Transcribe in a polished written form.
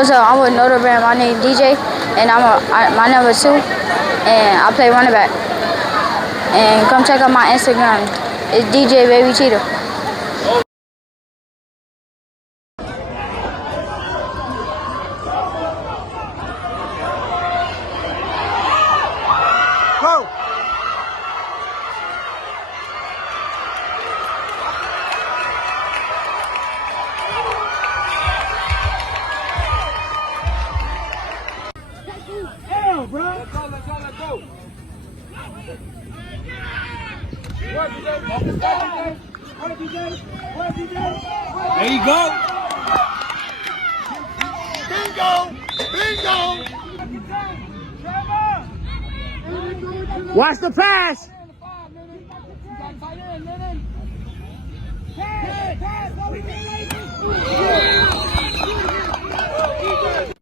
What's up? I'm with Notre Dame. My name is DJ, and my number 2, and I play running back. And come check out my Instagram. It's DJ Baby Cheetah. Go! Hell, bro! Let's go, let's go, let's go! There you go! Bingo! Bingo! Watch the pass!